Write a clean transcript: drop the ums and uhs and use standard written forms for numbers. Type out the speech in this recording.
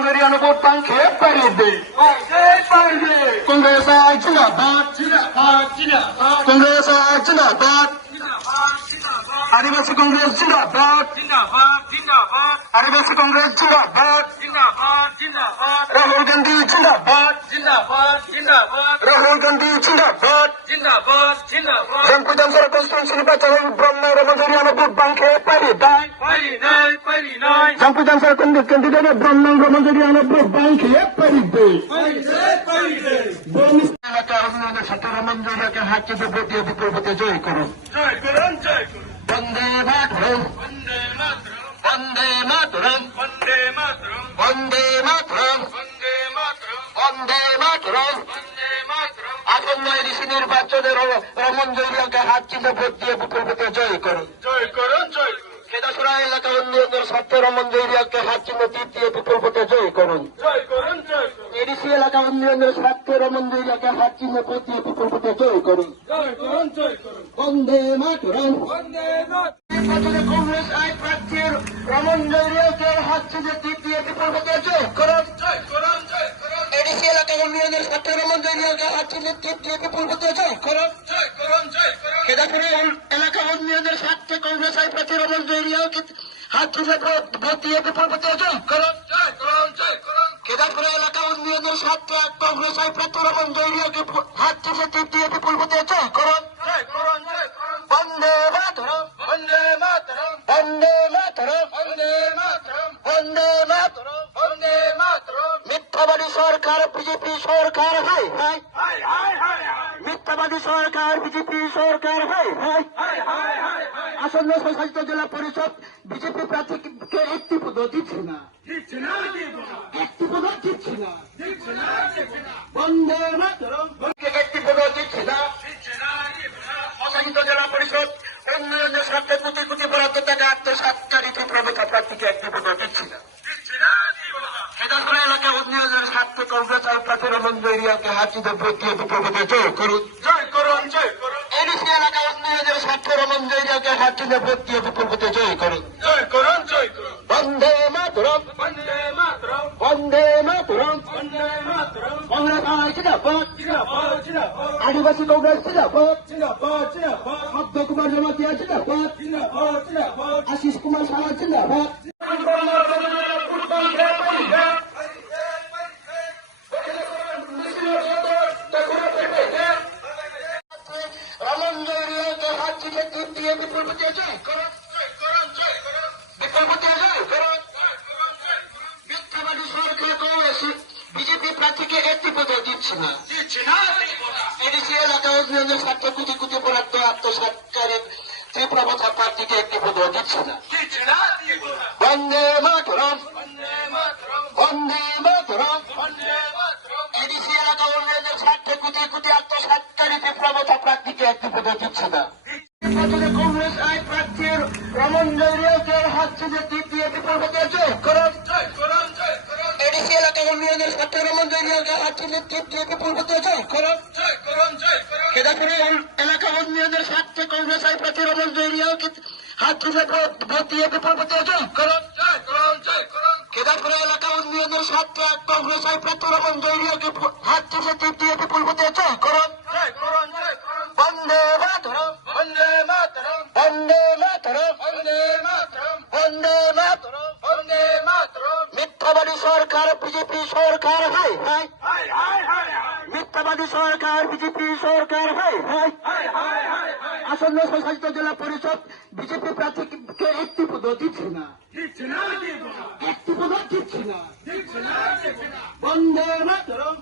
Ramadan vote bank খেয়ে পাড়িয়ে দেয় কংগ্রেস জিন্দাবাদ কংগ্রেস জিন্দাবাদ আদিবাসী কংগ্রেস জিন্দাবাদ আদিবাসী কংগ্রেস জিন্দাবাদ রাহুল গান্ধী জিন্দাবাদ রাহুল গান্ধী জিন্দাবাদ জনপ্রধান কনস্টিটিউন্সি নির্বাচন ব্রহ্ম রমজান ভোট ব্যাংক খেয়ে পাড়িয়ে দেয় জনপ্রধান ক্যান্ডিডেট ব্রহ্ম রমজান ভোট ব্যাংক খেয়ে পাড়িয়ে দেয় ছাত্র রমজানকে হাত চেপে ভোট দিয়ে বিপ্লবতে জয় করুন বন্দে মাতরম বন্দে মাতরম বন্দে মাতরম বন্দে মাতরম আসন্ন এডিসি নির্বাচনের রমঞ্জরিয়াকে হাত চিনে ভোট দিয়ে বিপ্লবতে জয় করুন খেদাসুরা এলাকা উন্নয়নের স্বার্থে রমঞ্জরিয়াকে হাত চিহ্ন তীর দিয়ে বিপ্লবতে জয় করুন এডিসি এলাকা উন্নয়নের স্বার্থে রমঞ্জরিয়াকে হাত চিহ্ন ভোট দিয়ে বিপ্লবতে জয় করুন বন্দে মাতরম নির্বাচনে কংগ্রেস আই প্রার্থীর রমঞ্জরিয়াকে হাত চিহ্ন তীর দিয়ে বিপ্লবতে জয় করুন এডিসি এলাকা উন্নয়নের স্বার্থে রমঞ্জরিয়াকে হাত চিহ্ন তীর দিয়ে বিপ্লবতে জয় করুন খেদাপুরে এলাকা উন্নয়নের স্বার্থে কংগ্রেস আই প্রার্থী রমঞ্জরিয়াকে হাত চিহ্ন ভোট দিয়ে বিপ্লবতে জয় করুন খেদাপুরে এলাকা উন্নয়নের স্বার্থে কংগ্রেস আই প্রার্থী রমঞ্জরিয়াকে হাত চিহ্ন তীর দিয়ে বিপ্লবতে জয় করুন বন্দে মাতরম বন্দে মাতরম বন্দে মাতরম বন্দে মাতরম বন্দে মাতরম বন্দে মাতরম মিথ্যাবাদী সরকার বিজেপি সরকার হয় মিথ্যাবাদী সরকার বিজেপি সরকার হয় আসন্ন স্বশাসিত জেলা পরিষদ বিজেপি প্রার্থীকে একটি পদ দিচ্ছে না একটি পদ দিচ্ছে না বন্দে মাতরম একটি পদ দিচ্ছে না স্বশাসিত জেলা পরিষদ উন্নয়নের স্বার্থে কোটি কোটি বরাদ্দ টাকা আত্মসাৎকারী প্রবতা প্রার্থীকে একটি পদ দিচ্ছে না খেদাসুরা এলাকা উন্নয়নের স্বার্থে কংগ্রেস আর প্রার্থী রমঞ্জরিয়াকে হাত চিহ্ন ভোট দিয়ে বিপ্লবতে জয় করুন এডিসি এলাকা উন্নয়নের স্বার্থে রমঞ্জরিয়াকে হাত চিহ্ন ভোট দিয়ে বিপ্লবতে জয় করুন বন্দে মাতরম বন্দে মাতরম কংগ্রেস আই জিন্দাবাদ আদিবাসী কংগ্রেস জিন্দাবাদ শব্দ কুমার জমাতিয়া জিন্দাবাদ আশিস কুমার সাহা জিন্দাবাদ রমঞ্জরিয়াকে হাত চিহ্ন তীর দিয়ে বিপ্লবতে জয় করুন বিপ্লবতে জয় করুন মিথ্যাবাদী সরকার কংগ্রেস বিজেপি প্রার্থীকে একটি পদ দিচ্ছে না এডিসি এলাকা উন্নয়নের স্বার্থে কোটি কোটি বরাদ্দ আত্মসাৎকারী ত্রিপ্রবতা প্রার্থীকে একটি পদ দিচ্ছে না বন্দে মাতরম বন্দে মাতরম এডিসি এলাকা উন্নয়নের স্বার্থে কোটি কোটি আত্মসাৎকারী ত্রিপ্রবতা প্রার্থীকে একটি পদ দিচ্ছে না নির্বাচনে কংগ্রেস আই প্রার্থীর রমঞ্জরিয়াকে হাত চিহ্ন তীর দিয়ে বিপ্লবতে জয় করুন এডিসি এলাকা উন্নয়নের স্বার্থে রমঞ্জরিয়াকে হাত চিহ্ন তীর দিয়ে বিপ্লবতে জয় করুন খেদাপুরে এলাকা উন্নয়নের স্বার্থে কংগ্রেস আই প্রার্থী রমঞ্জরিয়াকে হাত চিহ্ন ভোট দিয়ে বিপ্লবতে জয় করুন খেদাপুরে এলাকা উন্নয়নের স্বার্থে কংগ্রেস আই প্রার্থী রমঞ্জরিয়াকে হাত চিহ্ন তীর দিয়ে বিপ্লবতে জয় করুন বন্দে মাতরম বন্দে মাতরম বন্দে মাতরম বন্দে মাতরম বন্দে মাতরম বন্দে মাতরম মিথ্যাবাদী সরকার বিজেপি সরকার হয় মিথ্যাবাদী সরকার বিজেপি সরকার হয় আসন্ন স্বশাসিত জেলা পরিষদ বিজেপি প্রার্থীকে একটি পদ দিচ্ছে না একটি পদ দিচ্ছে না বন্দে মাতরম।